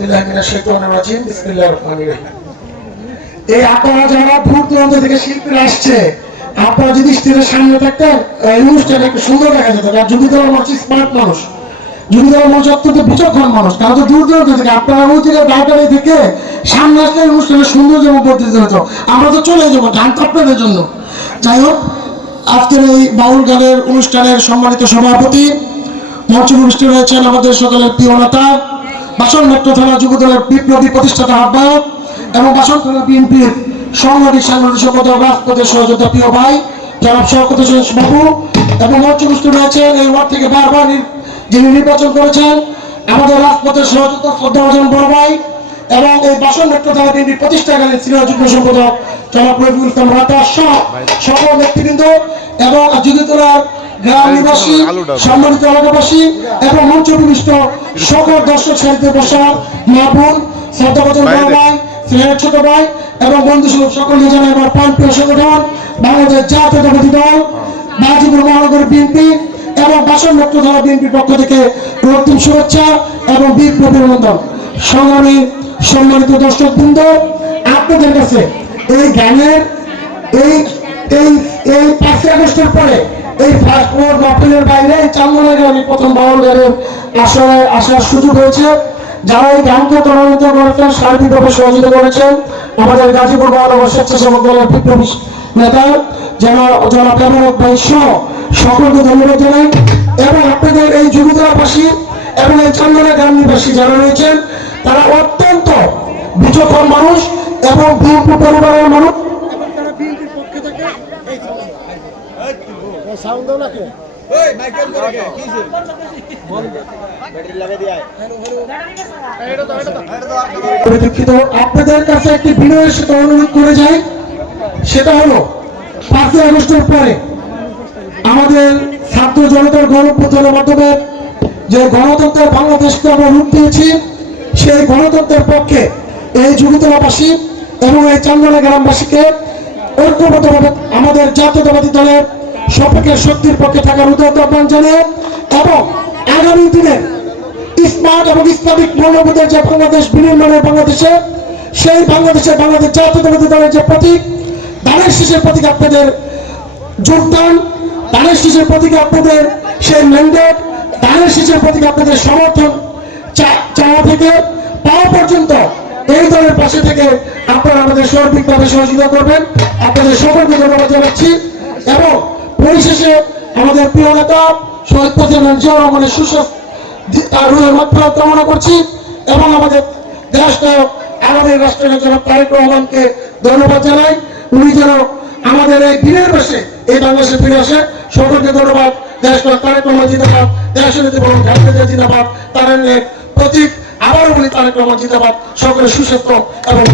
থেকে অনুষ্ঠানে বিচক্ষণ মানুষ তো দূর দূরান্ত থেকে আপনারা ওই ডাকারি থেকে সামনে আসলে অনুষ্ঠানের বর্ধিত হতো। আমরা তো চলে যাব গান আপনাদের জন্য। যাই হোক, আজকের এই বাউল গানের অনুষ্ঠানের সম্মানিত সভাপতি মঞ্চভূমিষ্ঠ রয়েছেন আমাদের সকলের প্রিয় নেতা বাসন মেট্র থানা যুব দলের বিপ্লবী প্রতিষ্ঠাতা আহ্বায়ক এবং বাসন থানা বিএনপির সংগঠিত সাংগঠনিক সম্পাদক রাজপথের সহযোগিতা প্রিয় ভাই, জনাব শওকত হোসেন বাবু এবং মঞ্চভূমিষ্ঠ রয়েছেন এই ওয়ার্ড থেকে বারবার যিনি নির্বাচন করেছেন, আমাদের রাজপথের সহযোগিতা শ্রদ্ধাভাজন বড় ভাই এবং এই বাসন মেট্র থানা বিএনপির প্রতিষ্ঠাকালীন সিনিয়র যুগ্ম সম্পাদক জনাব রবিউল ইসলাম রাতা সহ সকল নেতৃবৃন্দ এবং যুগতলার গ্রাম নিবাসী সম্মানিত এলাকাবাসী এবং মঞ্চ বিশিষ্ট সকল দর্শক সাহিত্য বসা মা বোন শ্রদ্ধাভাজন বড় ভাই স্নেহের ছোট ভাই এবং বন্ধু সুলভ সকলকে জানাই আমার প্রাণ প্রিয় সংগঠন বাংলাদেশ জাতীয়তাবাদী দল গাজীপুর মহানগর বিএনপি এবং বাসন মুক্ত ধারা বিএনপির পক্ষ থেকে রক্তিম শুভেচ্ছা এবং বিপ্লব অভিনন্দন। সংগ্রামী সম্মানিত দর্শক বৃন্দ আপনাদের কাছে এই গানের এই এই এই পাঁচই আগস্টের পরে এই ওয়ার্ড মাহফিলের বাইরে চান্দনা গ্রামে প্রথম বাউল গানের আসরে আসার সুযোগ হয়েছে। যারা এই গানকে ত্বরান্বিত করেছেন সার্বিকভাবে সহযোগিতা করেছেন, আমাদের গাজীপুর মহানগর স্বেচ্ছাসেবক দলের বিপ্লবী নেতা ব্যবহারক ভাই সহ সকলকে ধন্যবাদ জানাই। এবং আপনাদের এই যুবতলাবাসী এবং এই চান্দনা গ্রাম নিবাসী যারা রয়েছেন, তারা অত্যন্ত বিচক্ষণ মানুষ এবং বিএনপি পরিবারের মানুষ। সাউন্ড দাও নাকি? করে দুঃখিত। আপনাদের কাছে একটি বিনয়ের সাথে অনুরোধ করে যাই। সেটা হলো পাঁচই আগস্টের পরে আমাদের ছাত্র জনতার গণপ্রচারের মাধ্যমে যে গণতন্ত্রের বাংলাদেশকে আমরা রূপ দিয়েছি সেই গণতন্ত্রের পক্ষে এই যুগতলাবাসী এবং এই চান্দনা গ্রামবাসীকে ঐক্যবদ্ধভাবে আমাদের জাতীয়তাবাদী দলের সপক্ষের শক্তির পক্ষে থাকার উদাহরণ আহ্বান জানিয়ে এবং আগামী দিনে স্মার্ট এবং ইসলামিক মূল্যবোধের যে বাংলাদেশ বিনির্মাণের বাংলাদেশে, সেই বাংলাদেশে বাংলাদেশ জাতীয়তাবাদী দলের যে প্রতীক ধানের শীষের প্রতীক আপনাদের যোগদান ধানের শীষের প্রতীকে আপনাদের সেই ম্যান্ডেট ধানের শীষের প্রতীকে আপনাদের সমর্থন চাওয়া থেকে, পাওয়া পর্যন্ত এই দলের পাশে থেকে আপনারা আমাদের সার্বিকভাবে সহযোগিতা করবেন। আপনাদের সকলকে ধন্যবাদ জানাচ্ছি এবং পরিশেষে আমাদের প্রিয় নেতা শহীদ প্রেসিডেন্ট রহমানের কামনা করছি এবং আমাদের দেশ আমাদের তারেক রহমানকে ধন্যবাদ জানাই। উনি যেন আমাদের এই দিনের বসে এই বাংলাদেশে ফিরে আসে। সকলকে ধন্যবাদ। দেশ তারেক রহমান জিন্দাবাদ। দেশের নীতি ঘাটতে জিন্দাবাদ। প্রতীক আবারও বলি তারেক রহমান জিন্দাবাদ। সকলের সুস্বাস্থ্য এবং